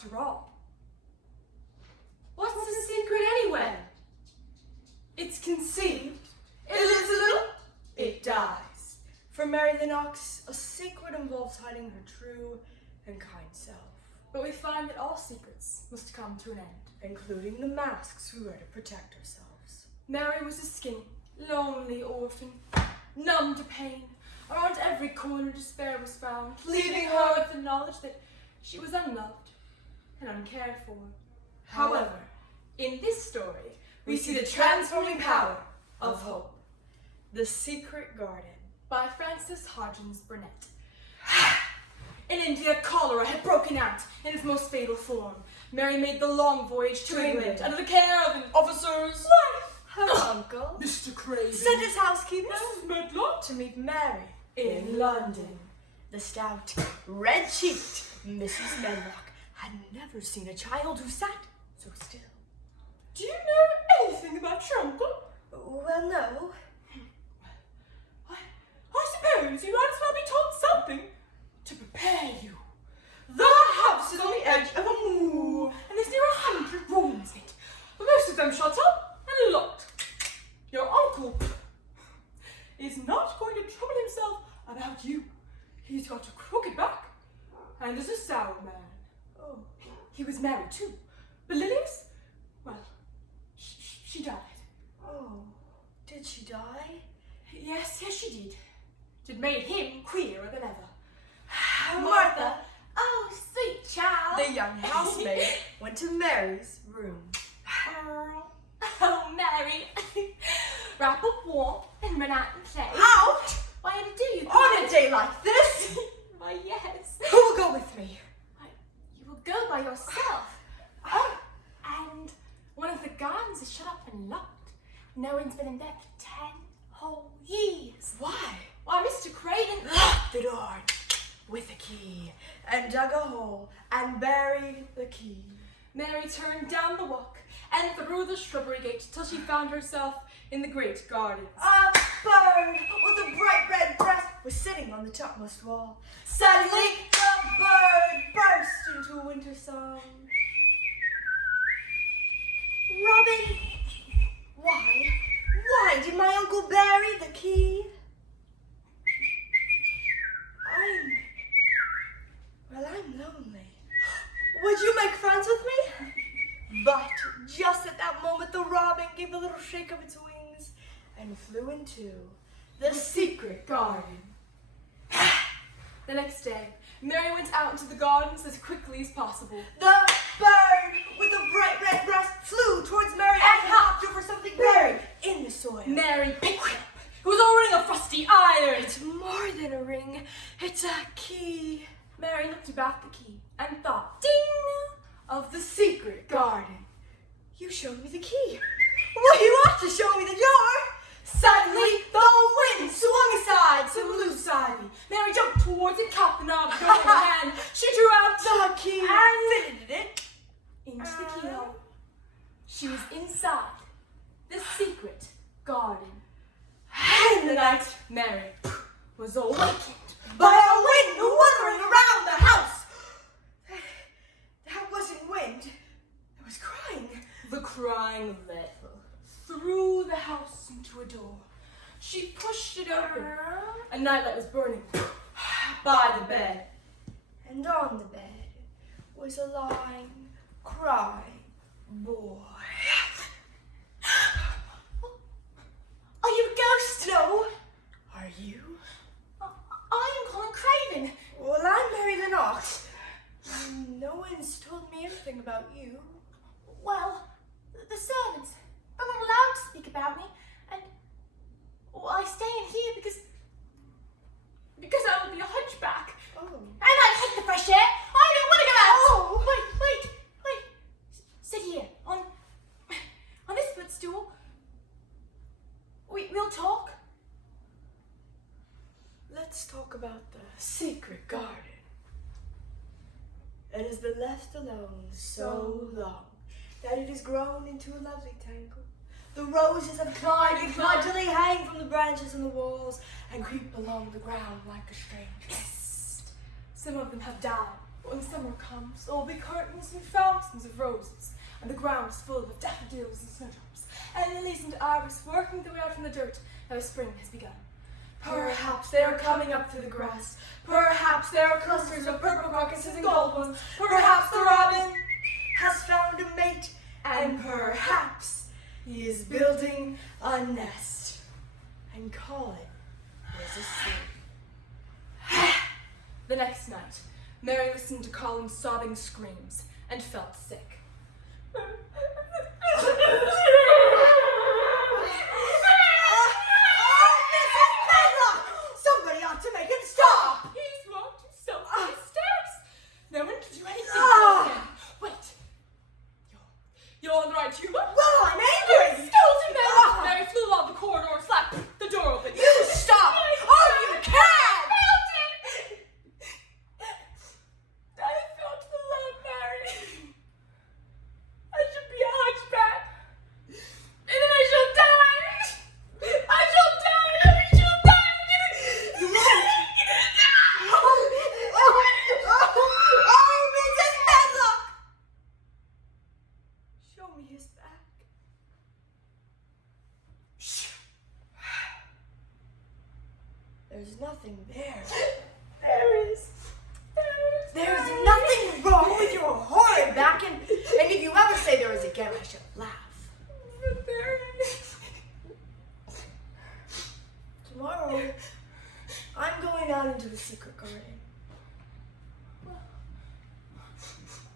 After all, what's the secret anyway? It's conceived, it lives a little, it dies. For Mary Lennox, a secret involves hiding her true and kind self, But we find that all secrets must come to an end. including the masks we wear to protect ourselves. Mary was a skinny, lonely orphan, numb to pain. Around every corner despair was found, leaving her with the knowledge that she was unloved and uncared for. However, in this story, we see the transforming power of hope. The Secret Garden. By Frances Hodgins Burnett. In India, cholera had broken out in its most fatal form. Mary made the long voyage to England under the care of an officer's wife. Her uncle Mr. Craven sent his housekeepers Mrs. Medlock to meet Mary in London. The stout, red-cheeked Mrs. Medlock had never seen a child who sat so still. Do you know anything about your uncle? Well, no. I suppose you might as well be told something to prepare you. The house is on the edge of a moor, and there's near 100 rooms in it. Most of them shut up and locked. Your uncle is not going to trouble himself about you. He's got a crooked back and is a sour man. Oh, He was married too, but Lily's, well, she died. oh, did she die? Yes, she did. It made him queerer than ever. Martha, oh, sweet child. the young housemaid, went to Mary's room. Oh, Mary. Wrap up warm and run out and play. Out! Why did you? On a day like this? Why, yes. Who will go with me? You will go by yourself. Oh, and one of the gardens is shut up and locked. No one's been in there for 10 whole years. Why? Why, Mr. Craven Locked the door with a key and dug a hole and buried the key. Mary turned down the walk and through the shrubbery gate till she found herself in the great garden. A bird with a bright red breast was sitting on the topmost wall. Suddenly, the bird burst into a winter song. Robin, why did my uncle bury the key? I'm lonely. Would you make friends with me? But just at that moment, the robin gave a little shake of its wings and flew into the secret garden. The next day, Mary went out into the gardens as quickly as possible. The bird with the bright red breast flew towards Mary and hopped over something buried in the soil. Mary picked it up. It was a ring of rusty iron. It's more than a ring. It's a key. Mary looked about the key and thought, ding, of the secret garden. You showed me the key. Well, you ought to show me the door. Suddenly, the wind swung aside some loose ivy. Mary jumped towards it, caught the knob door in her hand. She drew out The key and fitted it into the keyhole. She was inside the secret garden. And in the night, Mary was awakened by a wind wuthering around the house. That wasn't wind. It was crying. The crying led through the house into a door. She pushed it open. A nightlight was burning by the bed. And on the bed was a lying, crying boy. Are you a ghost? No. Are you? I am Colin Craven. Well, I'm Mary Lennox. No one's told me anything about you. Well, the servants, they're not allowed to speak about me, and I stay in here because I will be a hunchback. Oh. And I hate the fresh air. I don't want to go out. Oh. Wait. Sit here on this footstool. We'll talk. Let's talk about the secret garden. It has been left alone so long that it has grown into a lovely tangle. The roses have climbed and climbed till they hang from the branches and the walls and creep along the ground like a string. Yes. Some of them have died. But when summer comes, there will be curtains and fountains of roses, and the ground is full of daffodils and snowdrops, and lilies and iris working their way out from the dirt. Now spring has begun. Perhaps they are coming up through the grass. Perhaps there are clusters of purple crocuses and gold ones. Perhaps the robin Has found a mate, and perhaps he is building a nest. and Colin was asleep. The next night, Mary listened to Colin's sobbing screams and felt sick. Somebody ought to make him stop! He's walked himself up the stairs. No one can do anything about him. Wait. You're on the right humor? Well, I'm angry! Scold him then! Mary flew along the corridor and slapped the door open. You stop! Oh, you can't! I fell to the loud Mary. I should be a hunchback. And then I shall die. I shall die. I shall die. You won't! Oh, Mrs. Medlock! Show me his back. There's nothing there. There is. There's nothing wrong with your horrid back, and if you ever say there is again, I shall laugh. But there is. Tomorrow, I'm going out into the secret garden.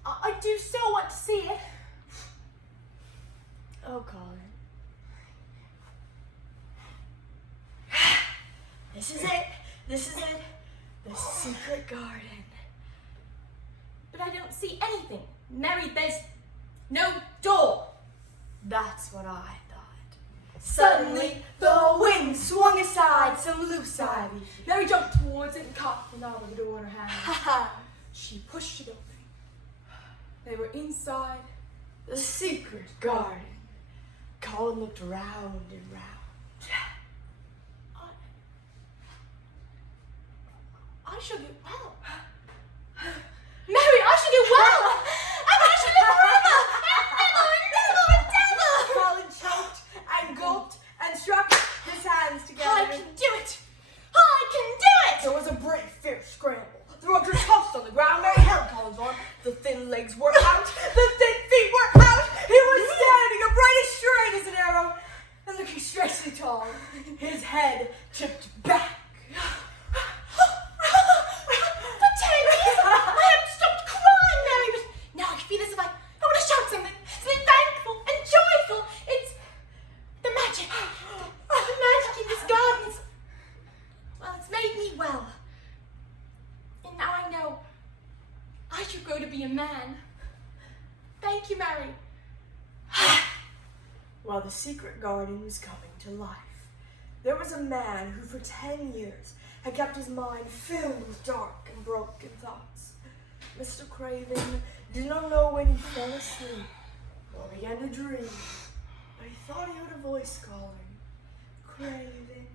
I do so want to see it. Oh, Colin. This is it. This is it. The secret garden. But I don't see anything. Mary, there's no door. That's what I thought. Suddenly, the wind swung aside some loose ivy. Mary jumped towards it and caught the knob of the door in her hand. Ha! She pushed it open. They were inside. The secret garden. Colin looked round and round. I shall get well. Mary, I shall get well. And I shall live forever. And ever and ever and ever. Colin choked and gulped and struck his hands together. I can do it. I can do it. There was a brave, fierce scramble. The rugger tossed on the ground. Mary held Colin's arm. The thin legs were out. The thin feet were out. He was standing upright as straight as an arrow and looking strangely tall. His head tipped back. For 10 years, I haven't stopped crying, Mary, but now I feel as if I want to shout something thankful and joyful. It's the magic. The magic in this garden is, well, it's made me well. And now I know I should grow to be a man. Thank you, Mary. While the secret garden was coming to life, there was a man who for 10 years had kept his mind filled with dark and broken thoughts. Mr. Craven did not know when he fell asleep or began to dream, but he thought he heard a voice calling, Craven,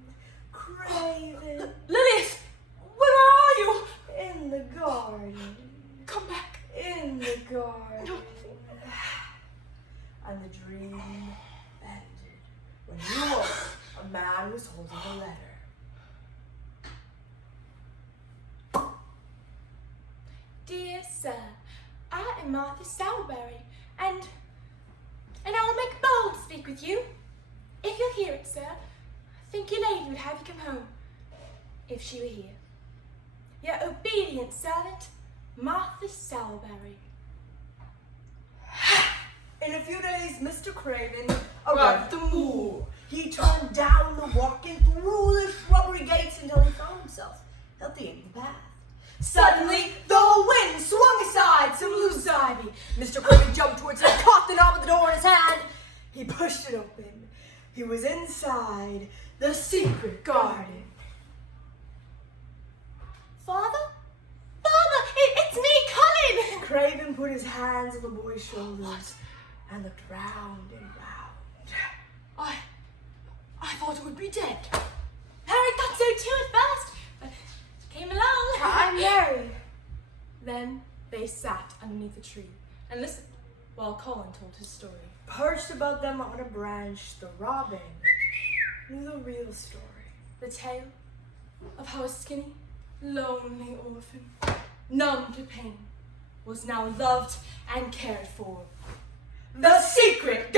Craven, Lilies, where are you? in the garden, Come back. in the garden. And the dream ended when he woke. A man was holding a letter. Dear sir, I am Martha Sowerberry, and I will make bold to speak with you. If you'll hear it, sir, I think your lady would have you come home, if she were here. Your obedient servant, Martha Sowerberry. In a few days, Mr. Craven arrived at the moor. He turned down the walk and through the shrubbery gates until he found himself at the end of the path. Suddenly, the wind swung aside some loose ivy. Mr. Craven jumped towards it, caught the knob of the door in his hand. He pushed it open. He was inside the secret garden. Father? Father, it's me, Colin! Craven put his hands on the boy's shoulders and looked round and round. I thought it would be dead. Harry thought so too at first, but it came along. I'm Mary. Then They sat underneath a tree and listened while Colin told his story. Perched above them on a branch, the robin knew the real story. The tale of how a skinny, lonely orphan, numb to pain, was now loved and cared for. The secret